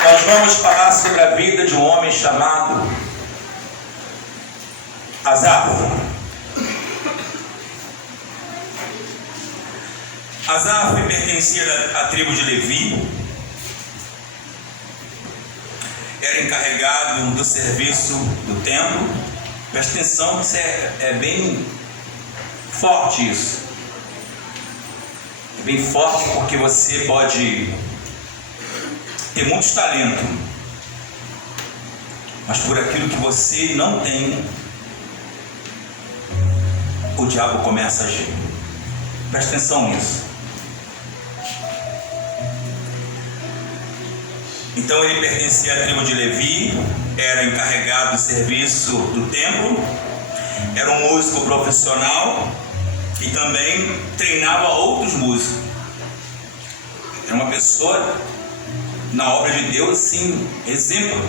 Nós vamos falar sobre a vida de um homem chamado Asaf. Asaf pertencia à tribo de Levi, era encarregado do serviço do templo. Presta atenção que é bem forte isso. É bem forte porque você pode ter muitos talentos, mas por aquilo que você não tem, o diabo começa a agir. Presta atenção nisso. Então ele pertencia à tribo de Levi, era encarregado do serviço do templo, era um músico profissional e também treinava outros músicos. Era uma pessoa na obra de Deus, sim, exemplo,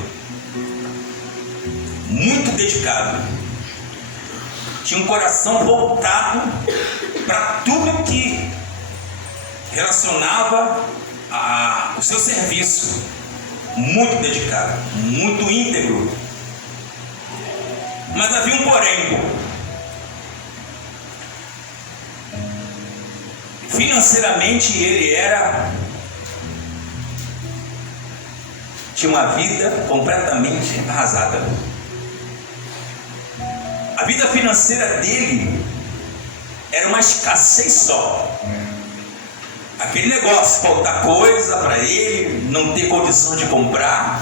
muito dedicado. Tinha um coração voltado para tudo que relacionava ao seu serviço. Muito dedicado, muito íntegro. Mas havia um porém. Financeiramente ele tinha uma vida completamente arrasada. A vida financeira dele era uma escassez só. Aquele negócio, faltar coisa para ele, não ter condição de comprar.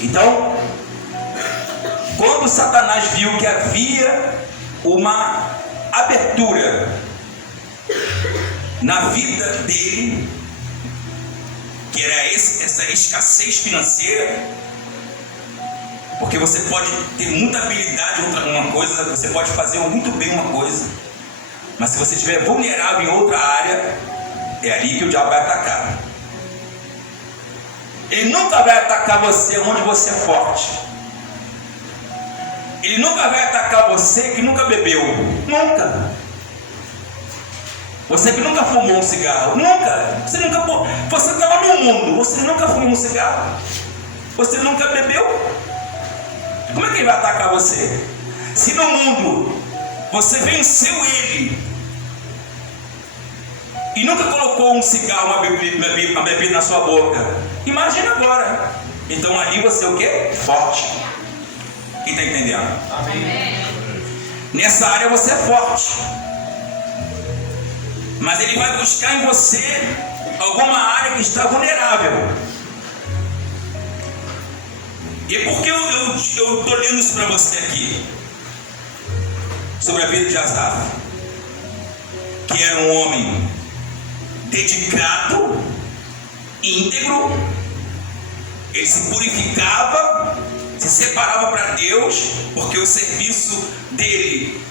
Então, quando Satanás viu que havia uma abertura na vida dele, que era essa escassez financeira, porque você pode ter muita habilidade em uma coisa, você pode fazer muito bem uma coisa, mas se você estiver vulnerável em outra área, é ali que o diabo vai atacar. Ele nunca vai atacar você onde você é forte. Ele nunca vai atacar você que nunca bebeu. Nunca. Você que nunca fumou um cigarro. Nunca. Você estava no mundo. Você nunca fumou um cigarro. Você nunca bebeu. Como é que ele vai atacar você? Se no mundo você venceu ele e nunca colocou um cigarro, uma bebida na sua boca, imagina agora. Então ali você é o quê? Forte. Quem está entendendo? Amém. Nessa área você é forte, mas ele vai buscar em você alguma área que está vulnerável. E por que eu estou lendo isso para você aqui? Sobre a vida de Asaf, que era um homem dedicado, íntegro, ele se purificava, se separava para Deus, porque o serviço dele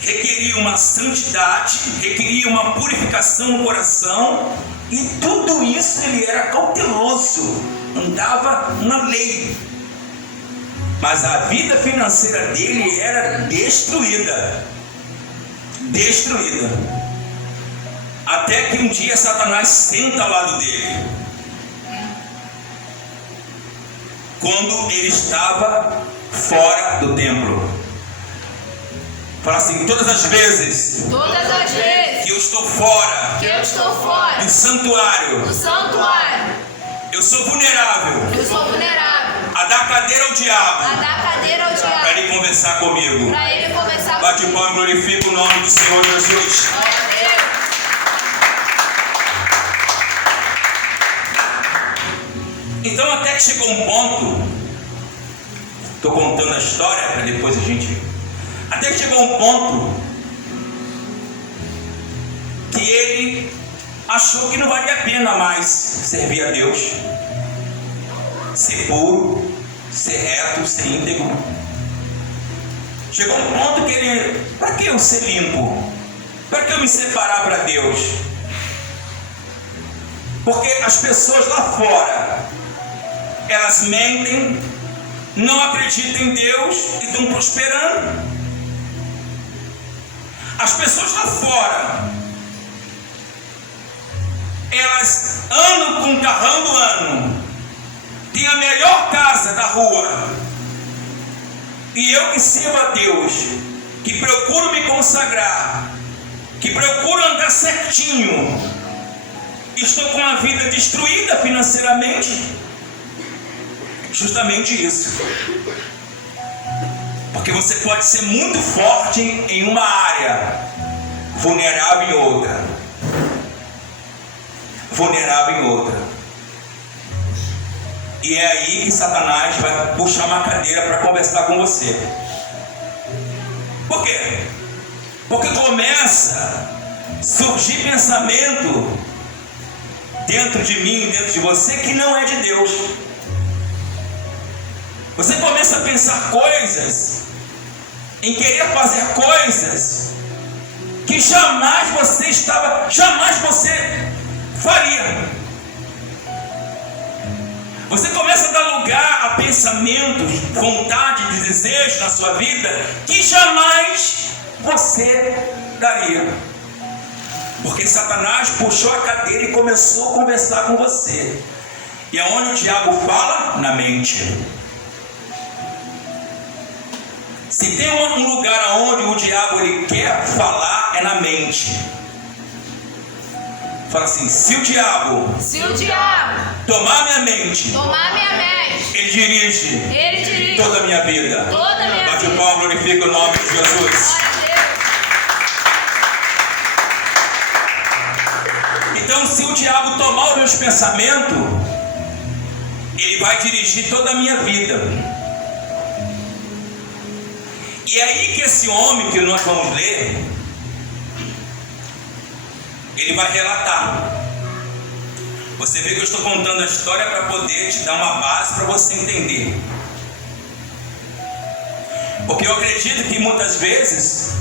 requeria uma santidade, requeria uma purificação no coração, e tudo isso ele era cauteloso, andava na lei. Mas a vida financeira dele era destruída. Destruída. Até que um dia Satanás senta ao lado dele. Quando ele estava fora do templo. Fala assim: todas as vezes que eu estou fora do santuário, eu sou vulnerável a dar cadeira ao diabo, para ele conversar comigo. Bate palma e glorifica o nome do Senhor Jesus. Então até que chegou um ponto, estou contando a história para depois a gente... Até que chegou um ponto que ele achou que não valia a pena mais servir a Deus, ser puro, ser reto, ser íntegro. Chegou um ponto que ele: para que eu ser limpo? Para que eu me separar para Deus? Porque as pessoas lá fora, elas mentem, não acreditam em Deus e estão prosperando. As pessoas lá fora, elas andam com um carrão do ano, tem a melhor casa da rua, e eu que sirvo a Deus, que procuro me consagrar, que procuro andar certinho, estou com a vida destruída financeiramente? Justamente isso. Porque você pode ser muito forte em uma área, vulnerável em outra. Vulnerável em outra. E é aí que Satanás vai puxar uma cadeira para conversar com você. Por quê? Porque começa a surgir pensamento dentro de mim, dentro de você, que não é de Deus. Você começa a pensar coisas, em querer fazer coisas que jamais você faria. Você começa a dar lugar a pensamentos, vontade de desejo na sua vida que jamais você daria. Porque Satanás puxou a cadeira e começou a conversar com você. E aonde o diabo fala? Na mente. Se tem um lugar onde o diabo ele quer falar, é na mente. Fala assim: se o diabo tomar minha mente, ele dirige toda a minha vida. Bate o pau, glorifica o nome de Jesus. Então, se o diabo tomar os meus pensamentos, ele vai dirigir toda a minha vida. E é aí que esse homem que nós vamos ler, ele vai relatar. Você vê que eu estou contando a história para poder te dar uma base para você entender. Porque eu acredito que muitas vezes,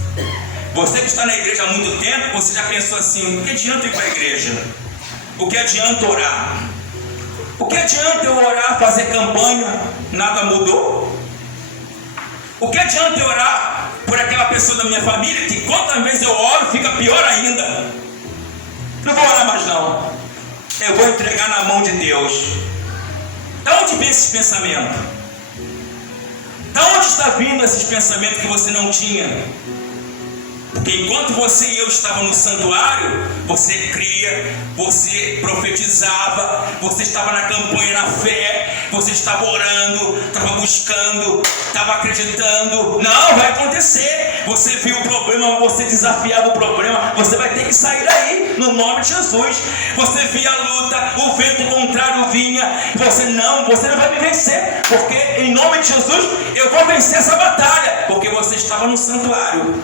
você que está na igreja há muito tempo, você já pensou assim: o que adianta ir para a igreja? O que adianta orar? O que adianta eu orar, fazer campanha? Nada mudou? O que adianta eu orar por aquela pessoa da minha família que quantas vezes eu oro fica pior ainda? Não vou orar mais não. Eu vou entregar na mão de Deus. Da onde vem esses pensamentos? Da onde está vindo esses pensamentos que você não tinha? Porque enquanto você e eu estavam no santuário, você cria, você profetizava, você estava na campanha, na fé, você estava orando, estava buscando, estava acreditando. Não, vai acontecer. Você viu o problema, você desafiava o problema, você vai ter que sair daí, no nome de Jesus. Você via a luta, o vento contrário vinha, você não vai me vencer, porque em nome de Jesus eu vou vencer essa batalha, porque você estava no santuário.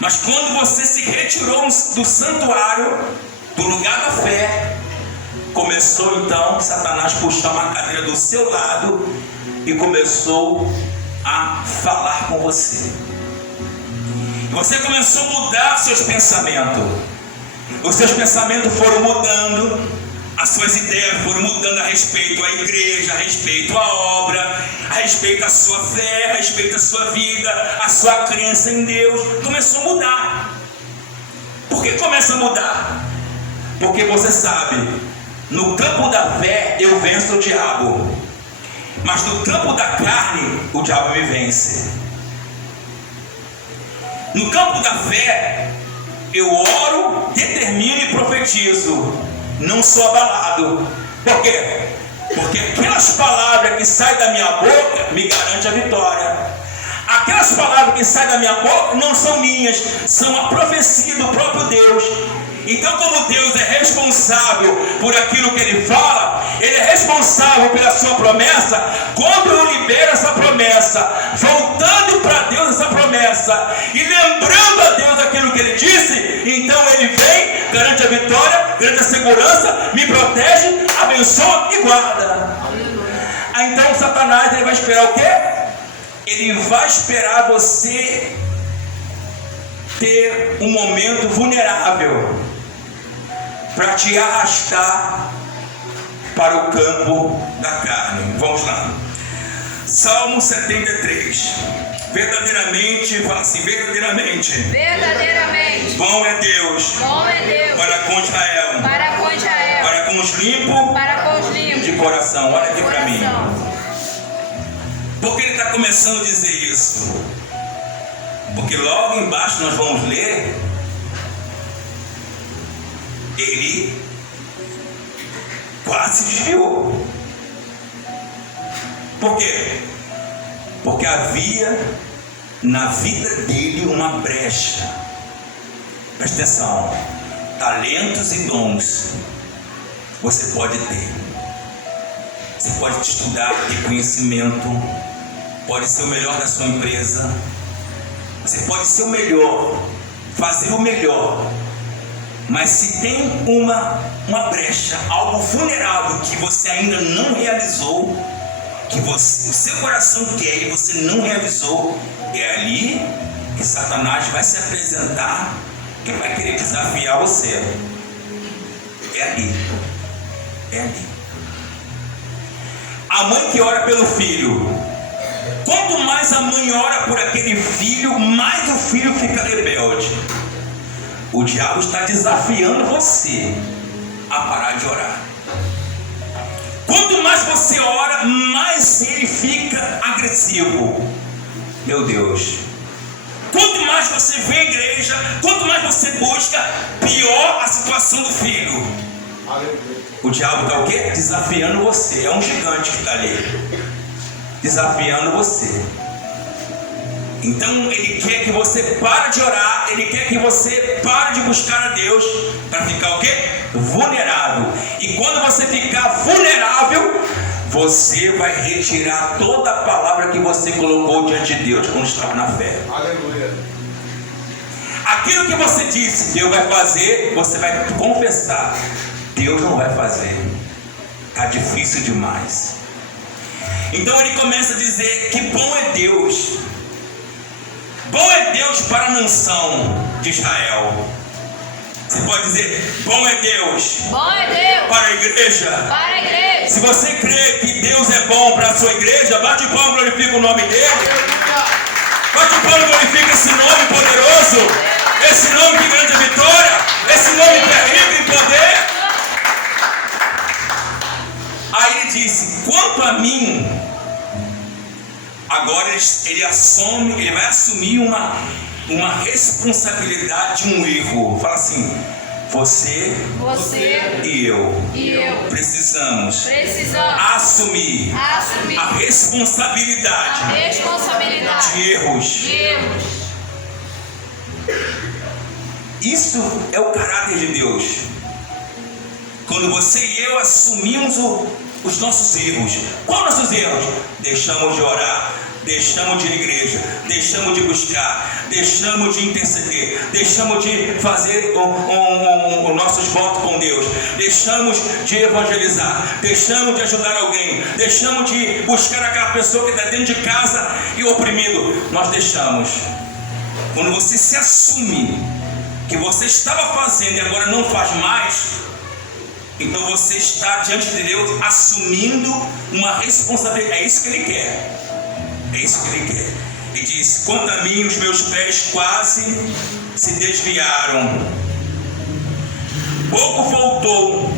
Mas quando você se retirou do santuário, do lugar da fé, começou então Satanás puxar uma cadeira do seu lado e começou a falar com você. Você começou a mudar seus pensamentos. Os seus pensamentos foram mudando. As suas ideias foram mudando a respeito à igreja, a respeito à obra, a respeito à sua fé, a respeito à sua vida, à sua crença em Deus. Começou a mudar. Por que começa a mudar? Porque você sabe, no campo da fé eu venço o diabo, mas no campo da carne o diabo me vence. No campo da fé eu oro, determino e profetizo. Não sou abalado. Por quê? Porque aquelas palavras que saem da minha boca me garantem a vitória. Aquelas palavras que saem da minha boca não são minhas, são a profecia do próprio Deus. Então, como Deus é responsável por aquilo que Ele fala, Ele é responsável pela sua promessa. Quando eu libero essa promessa, voltando para Deus essa promessa e lembrando a Deus aquilo que Ele disse, então Ele vem, garante a vitória, garante a segurança, me protege, abençoa e guarda. Então Satanás ele vai esperar o quê? Ele vai esperar você ter um momento vulnerável para te arrastar para o campo da carne. Vamos lá. Salmo 73. Verdadeiramente, fala assim, verdadeiramente. Verdadeiramente. Bom é Deus. Bom é Deus. Para com Israel. Para com Israel. os limpos de coração. Olha aqui para mim. Por que ele está começando a dizer isso? Porque logo embaixo nós vamos ler, ele quase se desviou. Por quê? Porque havia na vida dele uma brecha. Presta atenção. Talentos e dons você pode ter. Você pode estudar, ter conhecimento, pode ser o melhor da sua empresa, você pode ser o melhor, fazer o melhor, mas se tem uma brecha, algo vulnerável que você ainda não realizou, que o seu coração quer e você não realizou, é ali que Satanás vai se apresentar, que vai querer desafiar você. É ali. É ali. A mãe que ora pelo filho, quanto mais a mãe ora por aquele filho, mais o filho fica rebelde. O diabo está desafiando você a parar de orar. Quanto mais você ora, mais ele fica agressivo. Meu Deus. Quanto mais você vem à igreja, quanto mais você busca, pior a situação do filho. O diabo está o quê? Desafiando você. É um gigante que está ali, desafiando você. Então ele quer que você pare de orar, ele quer que você pare de buscar a Deus, para ficar o quê? Vulnerável. E quando você ficar vulnerável, você vai retirar toda a palavra que você colocou diante de Deus quando estava na fé. Aleluia. Aquilo que você disse, Deus vai fazer, você vai confessar. Deus não vai fazer. Está difícil demais. Então ele começa a dizer que bom é Deus. Bom é Deus para a nação de Israel. Você pode dizer, bom é Deus. Bom é Deus. Para a igreja. Para a igreja. Se você crê que Deus é bom para a sua igreja, bate palma e glorifica o nome dele. Bate palma e glorifica esse nome poderoso. Esse nome que garante a vitória. Esse nome que é rico em poder. Aí ele disse, quanto a mim, agora ele vai assumir uma responsabilidade de um erro. Fala assim, você e eu precisamos assumir a responsabilidade de erros. Isso é o caráter de Deus. Quando você e eu assumimos os nossos erros. Quais nossos erros? Deixamos de orar, deixamos de ir à igreja, deixamos de buscar, deixamos de interceder, deixamos de fazer os nossos votos com Deus, deixamos de evangelizar, deixamos de ajudar alguém, deixamos de buscar aquela pessoa que está dentro de casa e oprimido. Nós deixamos. Quando você se assume que você estava fazendo e agora não faz mais, então você está diante de Deus assumindo uma responsabilidade. É isso que Ele quer. É isso que Ele quer. Ele diz, quanto a mim, os meus pés quase se desviaram. Pouco faltou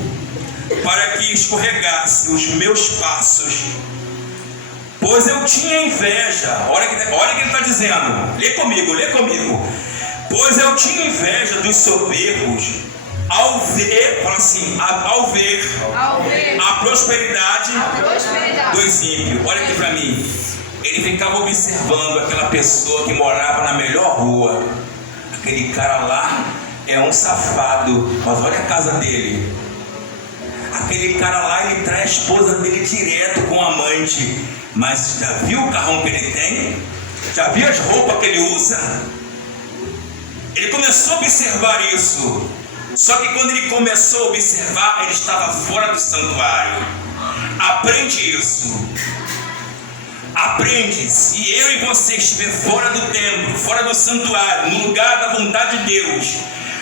para que escorregasse os meus passos, pois eu tinha inveja. Olha o que ele está dizendo. Lê comigo. Pois eu tinha inveja dos soberbos, ao ver a prosperidade dos ímpios. Olha aqui para mim. Ele ficava observando aquela pessoa que morava na melhor rua. Aquele cara lá é um safado, mas olha a casa dele. Aquele cara lá, ele traz a esposa dele direto com amante. Mas já viu o carrão que ele tem? Já viu as roupas que ele usa? Ele começou a observar isso. Só que quando ele começou a observar, ele estava fora do santuário. Aprende isso. Aprende. Se eu e você estiver fora do templo, fora do santuário, no lugar da vontade de Deus,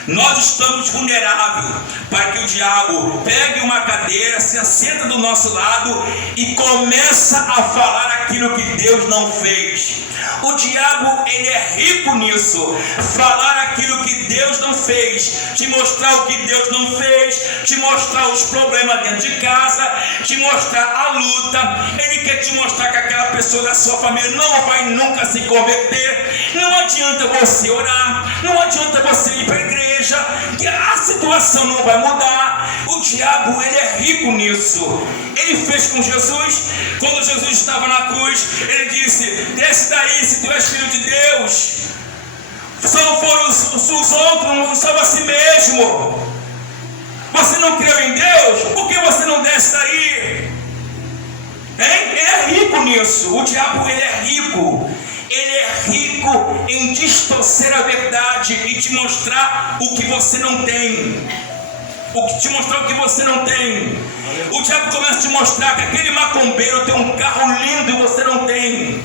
Nós estamos vulneráveis para que o diabo pegue uma cadeira, se assenta do nosso lado e começa a falar aquilo que Deus não fez. O diabo, ele é rico nisso, falar aquilo que Deus não fez, te mostrar o que Deus não fez, te mostrar os problemas dentro de casa, te mostrar a luta. Ele quer te mostrar que aquela pessoa da sua família não vai nunca se converter. Não adianta você orar, não adianta você ir para a igreja, que a situação não vai mudar. O diabo, ele é rico nisso. Ele fez com Jesus. Quando Jesus estava na cruz, ele disse: desce daí, se tu és filho de Deus. Se não for os outros, salva a si mesmo. Você não creu em Deus? Por que você não desce daí? Hein? Ele é rico nisso. O diabo, ele é rico. Ele é rico em distorcer a verdade e te mostrar o que você não tem. Te mostrar o que você não tem. O diabo começa a te mostrar que aquele macumbeiro tem um carro lindo e você não tem.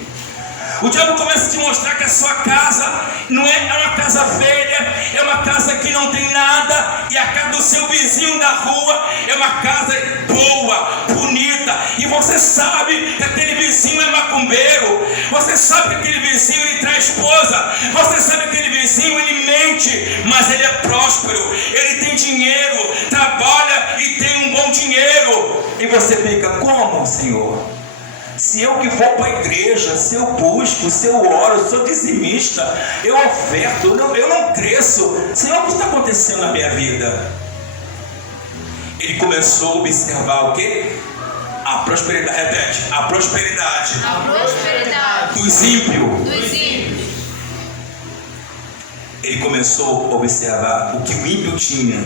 O diabo começa a te mostrar que a sua casa não é uma casa velha, é uma casa que não tem nada, e a casa do seu vizinho da rua é uma casa boa, bonita, e você sabe que aquele vizinho é macumbeiro, você sabe que aquele vizinho ele traz esposa, você sabe que aquele vizinho ele mente, mas ele é próspero, ele tem dinheiro, trabalha e tem um bom dinheiro, e você fica: como, Senhor? Se eu que vou para a igreja, se eu busco, se eu oro, eu sou dizimista, eu oferto, eu não cresço. Senhor, o que está acontecendo na minha vida? Ele começou a observar o quê? A prosperidade. Repete: a prosperidade. A prosperidade dos ímpios. dos ímpios. Ele começou a observar o que o ímpio tinha.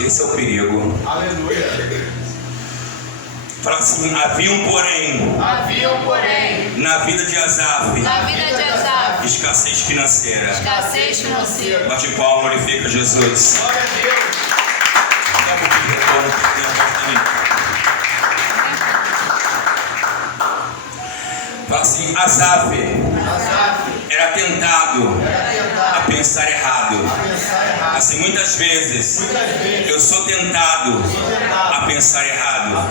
Esse é o perigo. Aleluia. Fala assim: havia um porém na vida de Asaf, escassez financeira. Bate palma, glorifica Jesus. Glória a Deus. Fala assim: Asaf era tentado a pensar errado. Assim, muitas vezes eu sou tentado a pensar errado.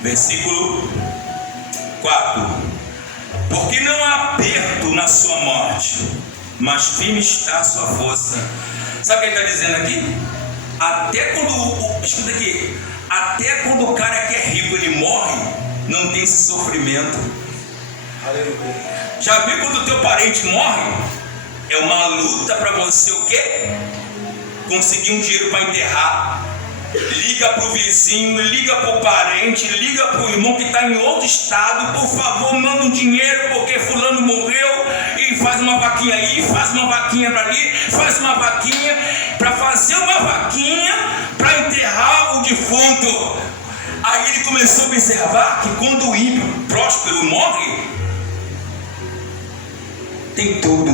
Versículo 4: porque não há aperto na sua morte, mas firme está a sua força. Sabe o que ele está dizendo aqui? Até quando, escuta aqui, até quando o cara que é rico ele morre, não tem esse sofrimento. Aleluia. Já viu quando o teu parente morre? É uma luta para você o quê? Conseguir um dinheiro para enterrar. Liga para o vizinho, liga para o parente, liga para o irmão que está em outro estado: por favor, manda um dinheiro porque fulano morreu, e faz uma vaquinha aí, faz uma vaquinha para ali, faz uma vaquinha para fazer uma vaquinha para enterrar o defunto. Aí ele começou a observar que quando o ímpio próspero morre, tem tudo,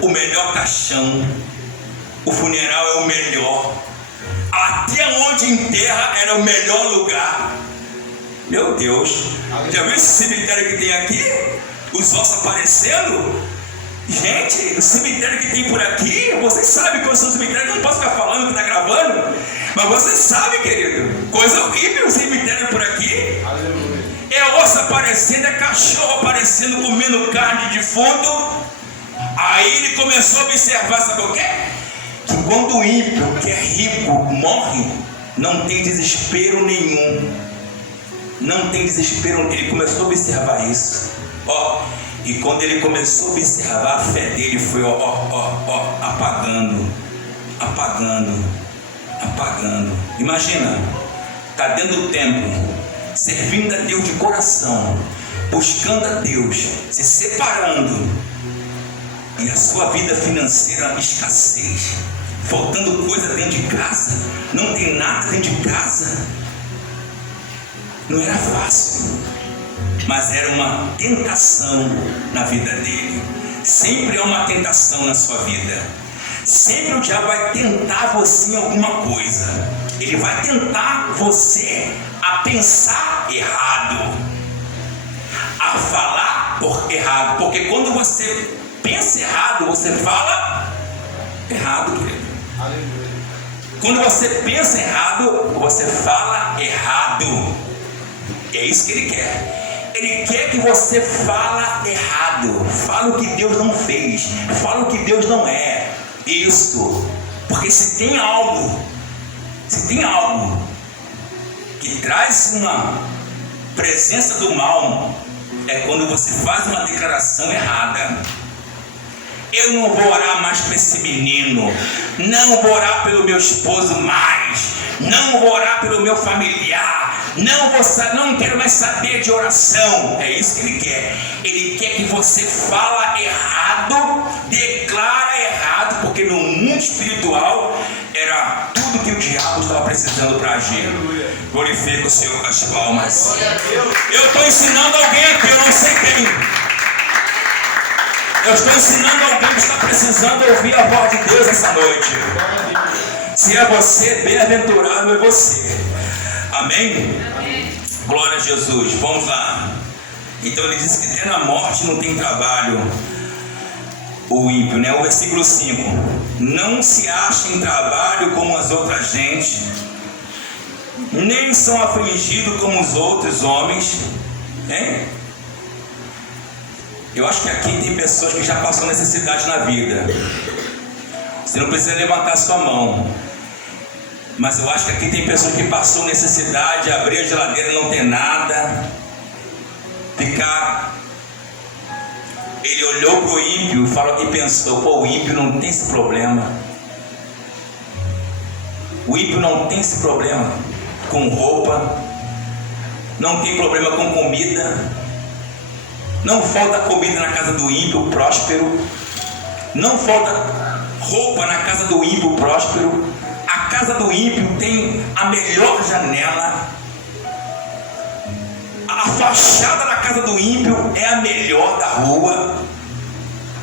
o melhor caixão, o funeral é o melhor, até onde enterra era o melhor lugar. Meu Deus, já viu esse cemitério que tem aqui? Os ossos aparecendo? Gente, o cemitério que tem por aqui, vocês sabem qual é o seu cemitério, eu não posso ficar falando que está gravando, mas você sabe, querido, coisa horrível o cemitério por aqui. Aleluia. É osso aparecendo, é cachorro aparecendo, comendo carne de defunto. Aí ele começou a observar, sabe o quê? Que quando o ímpio, que é rico, morre, não tem desespero nenhum. Não tem desespero. Ele começou a observar isso. E quando ele começou a observar, a fé dele foi apagando. Imagina, está dentro do templo, servindo a Deus de coração, buscando a Deus, se separando, e a sua vida financeira escassez, faltando coisa dentro de casa, não tem nada dentro de casa. Não era fácil, mas era uma tentação na vida dele. Sempre é uma tentação na sua vida. Sempre o diabo vai tentar você em alguma coisa. Ele vai tentar você a pensar errado, a falar falar errado, porque quando você pensa errado, você fala errado, querido. Aleluia. Quando você pensa errado, você fala errado. É isso que ele quer. Ele quer que você fala errado. Fala o que Deus não fez. Fala o que Deus não é. Isso. Porque se tem algo que traz uma presença do mal, é quando você faz uma declaração errada. Eu não vou orar mais para esse menino, não vou orar pelo meu esposo mais, não vou orar pelo meu familiar, não quero mais saber de oração. É isso que ele quer. Ele quer que você fala errado, declara errado, porque no mundo espiritual era tudo que o diabo estava precisando para agir. Glorifica o Senhor com as palmas. Eu estou ensinando alguém aqui, eu não sei quem. Eu estou ensinando alguém que está precisando ouvir a voz de Deus essa noite. Se é você, bem-aventurado é você. Amém? Amém. Glória a Jesus. Vamos lá. Então ele diz que até na morte não tem trabalho o ímpio, né? O versículo 5. Não se acha em trabalho como as outras gentes, nem são afligidos como os outros homens. Hein? Eu acho que aqui tem pessoas que já passam necessidade na vida. Você não precisa levantar sua mão, mas eu acho que aqui tem pessoas que passam necessidade, abrir a geladeira e não ter nada, ficar. Ele olhou para o ímpio e pensou: pô, o ímpio não tem esse problema. O ímpio não tem esse problema com roupa, não tem problema com comida. Não falta comida na casa do ímpio próspero. Não falta roupa na casa do ímpio próspero. A casa do ímpio tem a melhor janela. A fachada da casa do ímpio é a melhor da rua.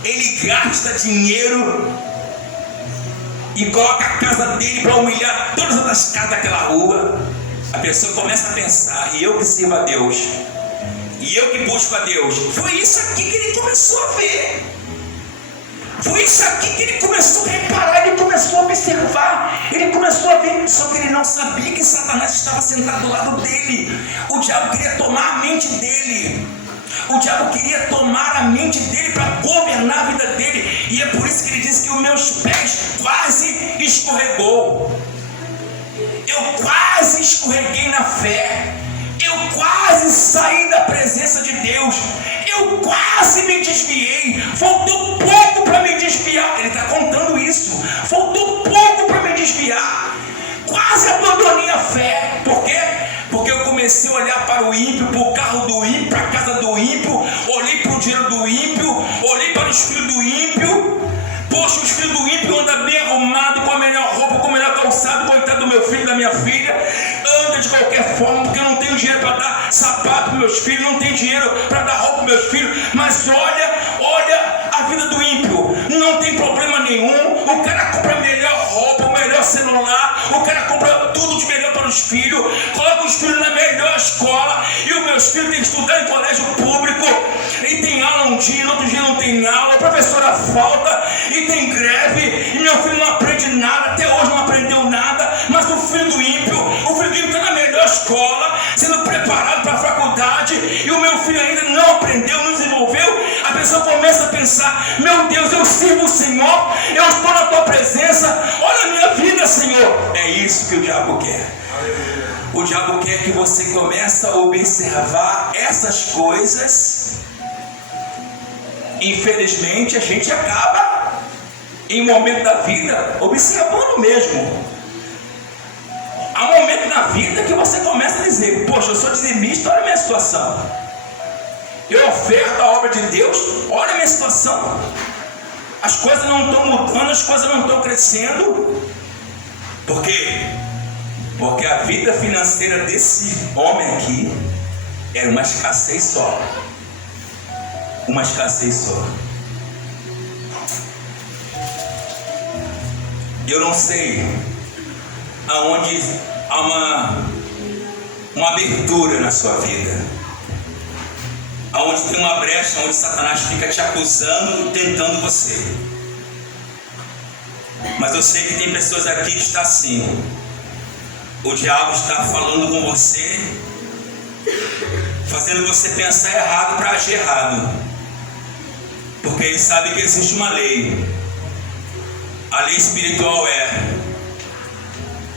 Ele gasta dinheiro e coloca a casa dele para humilhar todas as outras casas daquela rua. A pessoa começa a pensar: e eu que sirvo a Deus, e eu que busco a Deus. Foi isso aqui que ele começou a ver. Foi isso aqui que ele começou a reparar, ele começou a observar, ele começou a ver. Só que ele não sabia que Satanás estava sentado do lado dele. O diabo queria tomar a mente dele. O diabo queria tomar a mente dele para governar a vida dele. E é por isso que ele disse que os meus pés quase escorregou. Eu quase escorreguei na fé. Eu quase saí da presença de Deus. Eu quase me desviei. Faltou pouco para me desviar. Ele está contando isso. Faltou pouco para me desviar. Quase abandonei a fé. Por quê? Porque eu comecei a olhar para o ímpio, para o carro do ímpio, para a casa do ímpio. Olhei para o dinheiro do ímpio. Olhei para os filhos do ímpio. Poxa, os filhos do ímpio andam bem arrumados, com a melhor roupa, com o melhor calçado. Coitado do meu filho, da minha filha, anda de qualquer forma, porque eu não tenho dinheiro para dar sapato para meus filhos, não tenho dinheiro para dar roupa para meus filhos. Mas olha a vida do ímpio, não tem problema nenhum. O cara compra a melhor roupa, o melhor celular, o cara compra tudo de melhor para os filhos, coloca os filhos na melhor escola, e os meus filhos têm que estudar em colégio público, e tem aula um dia, no outro dia não tem aula, a professora falta, e tem greve, e meu filho não aprende nada, até hoje não aprendeu nada. Mas o filho do ímpio está na melhor escola, sendo preparado para a faculdade, e o meu filho ainda não aprendeu, não desenvolveu. A pessoa começa a pensar: meu Deus, eu sirvo o Senhor, eu estou na tua presença, olha a minha vida, Senhor. É isso que o diabo quer. O diabo quer que você comece a observar essas coisas. Infelizmente, a gente acaba, em um momento da vida, observando mesmo. Há um momento na vida que você começa a dizer: poxa, eu sou dizimista, olha a minha situação. Eu oferto a obra de Deus, olha a minha situação. As coisas não estão mudando, as coisas não estão crescendo. Por quê? Porque a vida financeira desse homem aqui era uma escassez só. Uma escassez só. Eu não sei aonde há uma abertura na sua vida. Aonde tem uma brecha, onde Satanás fica te acusando e tentando você. Mas eu sei que tem pessoas aqui que estão assim. O diabo está falando com você, fazendo você pensar errado para agir errado. Porque ele sabe que existe uma lei. A lei espiritual é: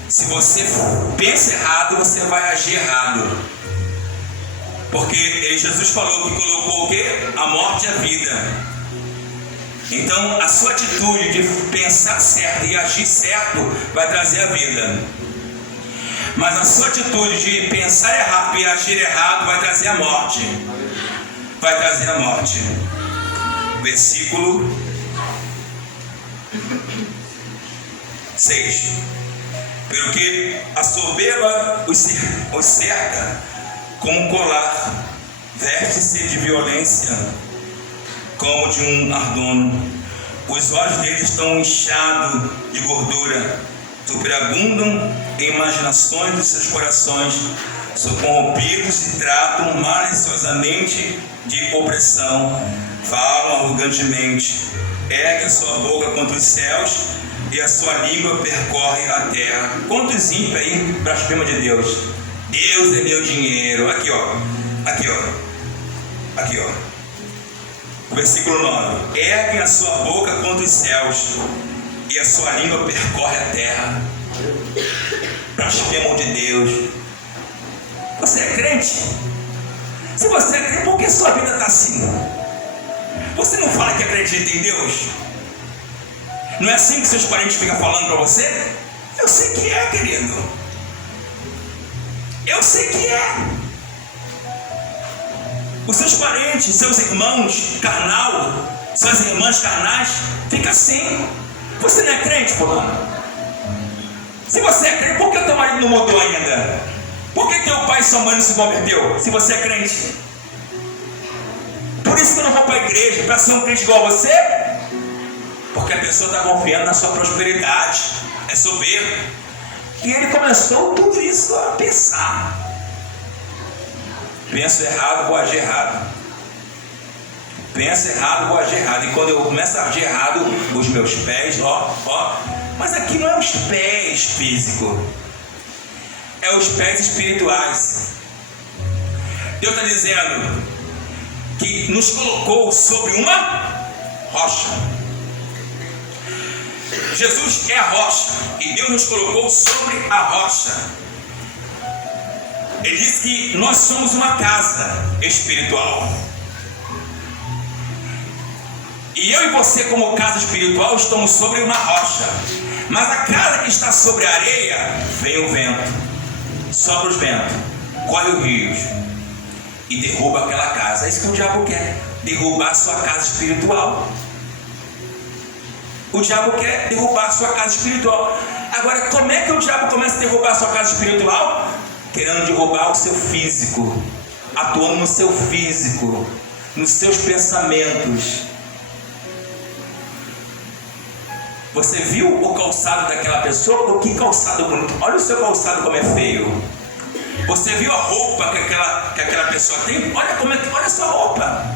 se você pensa errado, você vai agir errado. Porque Jesus falou que colocou o quê? A morte e a vida. Então a sua atitude de pensar certo e agir certo vai trazer a vida. Mas a sua atitude de pensar errado e agir errado vai trazer a morte. Vai trazer a morte. Versículo 6. Pelo que a soberba os cerca como um colar, veste-se de violência como de um ardono. Os olhos deles estão inchados de gordura, superabundam em imaginações dos seus corações, são corrompidos e tratam maliciosamente de opressão, falam arrogantemente, ergue a sua boca contra os céus e a sua língua percorre a terra. Quantos ímpios aí blasfemam de Deus? Deus é meu dinheiro. Aqui ó, aqui ó, aqui ó. Versículo 9: ergue a sua boca contra os céus e a sua língua percorre a terra. Blasfemam de Deus. Você é crente? Se você é crente, por que sua vida está assim? Você não fala que acredita em Deus? Não é assim que seus parentes ficam falando para você? Eu sei que é, querido. Eu sei que é. Os seus parentes, seus irmãos carnal, suas irmãs carnais, fica assim. Você não é crente, fulano? Se você é crente, por que o teu marido não mudou ainda? Por que teu pai e sua mãe não se converteu? Se você é crente. Por isso que eu não vou para a igreja, para ser um crente igual a você. Porque a pessoa está confiando na sua prosperidade, é soberbo. E ele começou tudo isso a pensar. Penso errado, vou agir errado. Penso errado, vou agir errado. E quando eu começo a agir errado, os meus pés, mas aqui não é os pés físicos, é os pés espirituais. Deus está dizendo que nos colocou sobre uma rocha. Jesus é a rocha e Deus nos colocou sobre a rocha. Ele diz que nós somos uma casa espiritual. E eu e você, como casa espiritual, estamos sobre uma rocha. Mas a casa que está sobre a areia, vem o vento, sopra os ventos, corre os rios e derruba aquela casa. É isso que o diabo quer, derrubar a sua casa espiritual. O diabo quer derrubar a sua casa espiritual. Agora, como é que o diabo começa a derrubar a sua casa espiritual? Querendo derrubar o seu físico, atuando no seu físico, nos seus pensamentos. Você viu o calçado daquela pessoa? Pô, que calçado bonito! Olha o seu calçado como é feio. Você viu a roupa que aquela pessoa tem? Olha a sua roupa,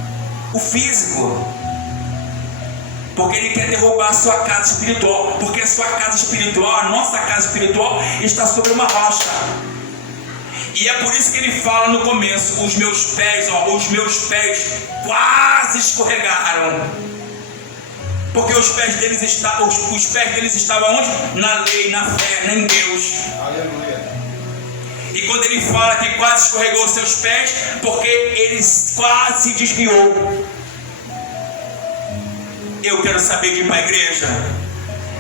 o físico. Porque ele quer derrubar a sua casa espiritual. Porque a sua casa espiritual, a nossa casa espiritual, está sobre uma rocha. E é por isso que ele fala no começo: os meus pés quase escorregaram. Porque os pés deles estavam onde? Na lei, na fé, em Deus. Aleluia. E quando ele fala que quase escorregou os seus pés, porque ele quase se desviou. Eu quero saber de ir para a igreja.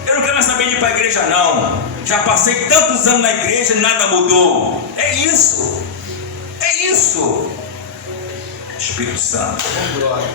Eu não quero mais saber de ir para a igreja, não. Já passei tantos anos na igreja e nada mudou. É isso. É isso. Espírito Santo. Glória.